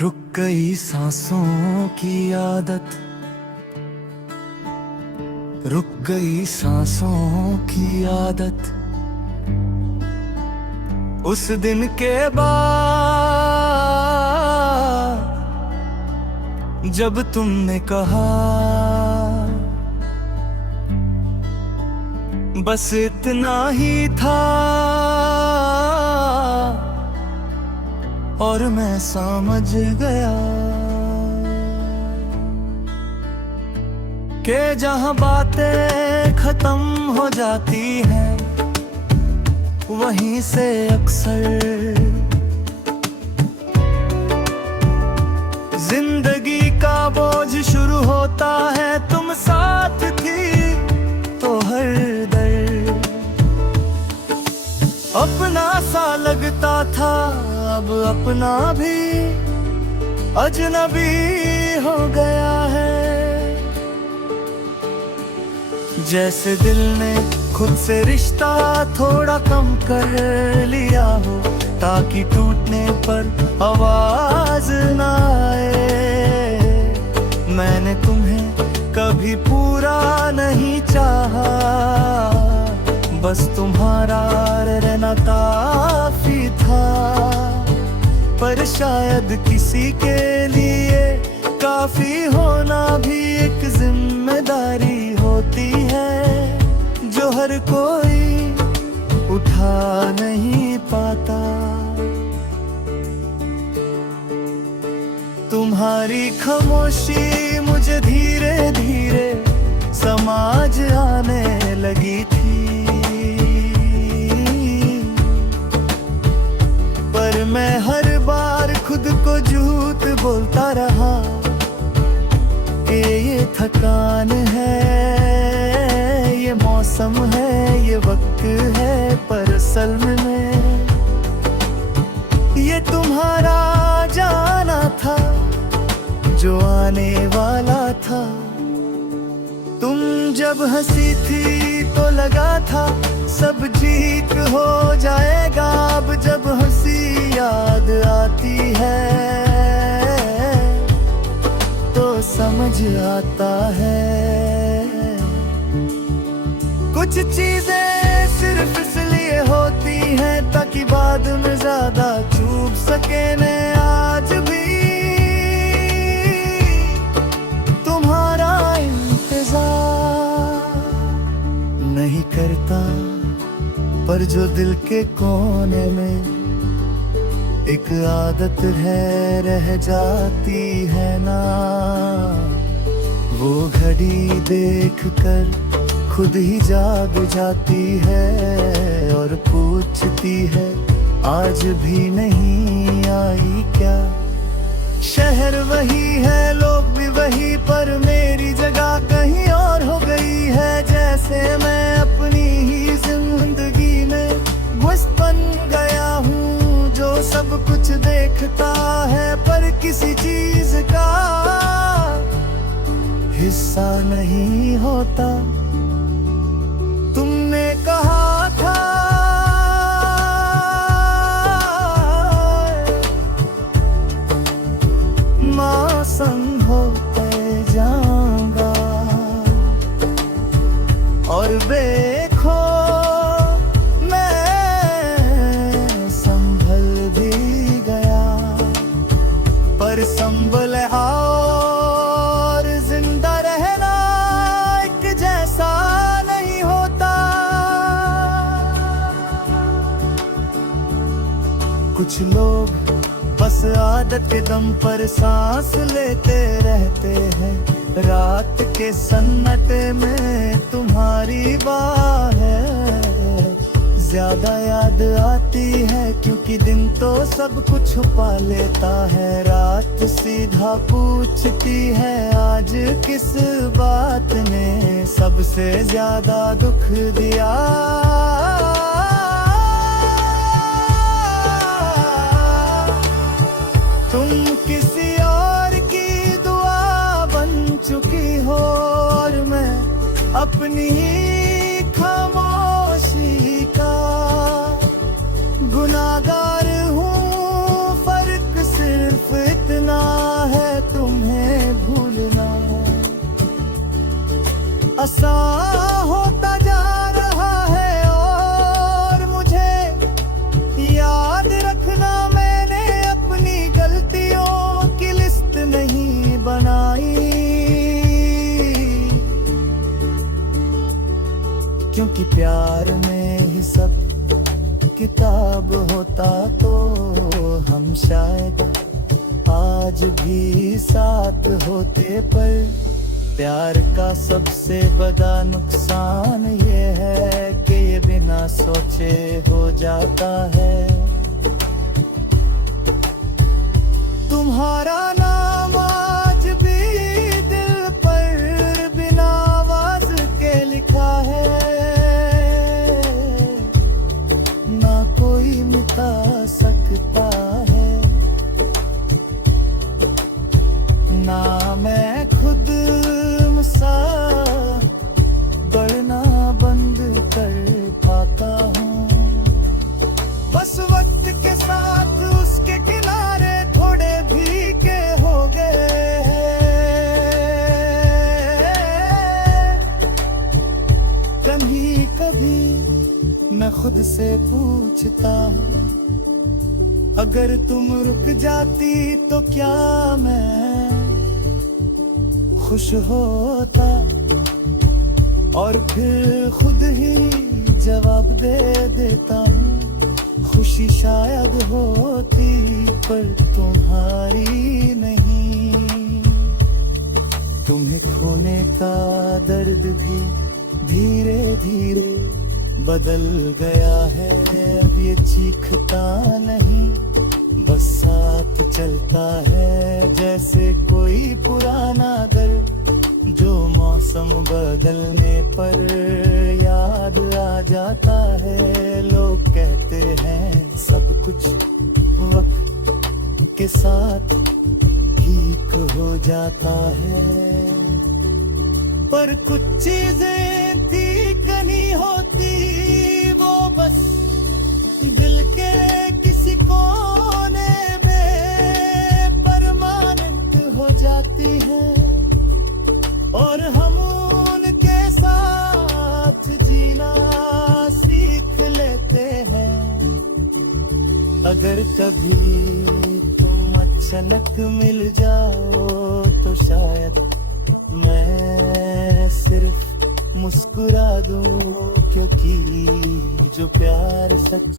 रुक गई सांसों की आदत, रुक गई सांसों की आदत, उस दिन के बाद जब तुमने कहा बस इतना ही था, और मैं समझ गया कि जहां बातें खत्म हो जाती हैं वहीं से अक्सर जिंदगी का बोझ शुरू होता है। तुम साथ थी तो हर दर्द अपना सा लगता था, अब अपना भी अजनबी हो गया है। जैसे दिल ने खुद से रिश्ता थोड़ा कम कर लिया हो, ताकि टूटने पर आवाज ना आए। मैंने तुम्हें कभी पूरा नहीं चाहा, बस तुम्हारा रहना काफी था। पर शायद किसी के लिए काफी होना भी एक जिम्मेदारी होती है, जो हर कोई उठा नहीं पाता। तुम्हारी खामोशी मुझे धीरे धीरे समझ आने लगी थी, पर मैं हर बार खुद को झूठ बोलता रहा कि ये थकान है, ये मौसम है, ये वक्त है। पर असल में ये तुम्हारा जाना था जो आने वाला था। तुम जब हंसी थी तो लगा था सब ठीक हो जाएगा, अब जब हंसी याद आती है तो समझ आता है कुछ चीजें सिर्फ इसलिए होती हैं ताकि बाद में ज्यादा चुभ सके। ने आज भी तुम्हारा इंतजार नहीं करता, पर जो दिल के कोने में एक आदत है रह जाती है ना, वो घड़ी देखकर खुद ही जाग जाती है और पूछती है आज भी नहीं आई क्या। शहर वही है, लोग भी वही, पर मेरी जगह कहीं और हो गई है। जैसे मैं अपनी ही जिंदगी में घुस बन गया हूँ, जो सब कुछ देखता है पर किसी चीज का हिस्सा नहीं होता। तुमने कहा था मौसम होते जाऊंगा, और देखो मैं संभल भी गया। पर संभल और जिंदा रहना एक जैसा नहीं होता। कुछ लोग बस आदत के दम पर सांस लेते रहते हैं, रात के सन्नाटे में तुम्हारी बात है ज्यादा याद आती है, क्योंकि दिन तो सब कुछ छुपा लेता है। रात सीधा पूछती है आज किस बात ने सबसे ज्यादा दुख दिया। तुम किसी और की दुआ बन चुकी हो और मैं अपनी ही खामोशी का गुनाहगार हूँ। फर्क सिर्फ इतना आसान होता जा रहा है और मुझे याद रखना, मैंने अपनी गलतियों की लिस्ट नहीं बनाई, क्योंकि प्यार में ही सब किताब होता तो हम शायद आज भी साथ होते। पर प्यार का सबसे बड़ा नुकसान ये है कि ये बिना सोचे हो जाता है। तुम्हारा नाम आज भी दिल पर बिना आवाज के लिखा है, ना कोई मिटा सकता है, ना मैं खुद सा बढ़ना बंद कर पाता हूँ। बस वक्त के साथ उसके किनारे थोड़े भीगे हो गए हैं। कभी कभी मैं खुद से पूछता हूँ, अगर तुम रुक जाती तो क्या मैं खुश होता? और फिर खुद ही जवाब दे देता हूँ, खुशी शायद होती पर तुम्हारी नहीं। तुम्हें खोने का दर्द भी धीरे धीरे बदल गया है, अब ये चीखता नहीं, बस साथ चलता है जैसे कोई पुराना दर्द जो मौसम बदलने पर याद आ जाता है। लोग कहते हैं सब कुछ वक्त के साथ ठीक हो जाता है, पर कुछ चीजें ठीक नहीं होती, वो बस दिल के किसी कोने में परमानेंट हो जाती है, और हम उनके साथ जीना सीख लेते हैं। अगर कभी तुम अचानक मिल जाओ तो शायद मैं सिर्फ मुस्कुरा दूं, क्योंकि जो प्यार सच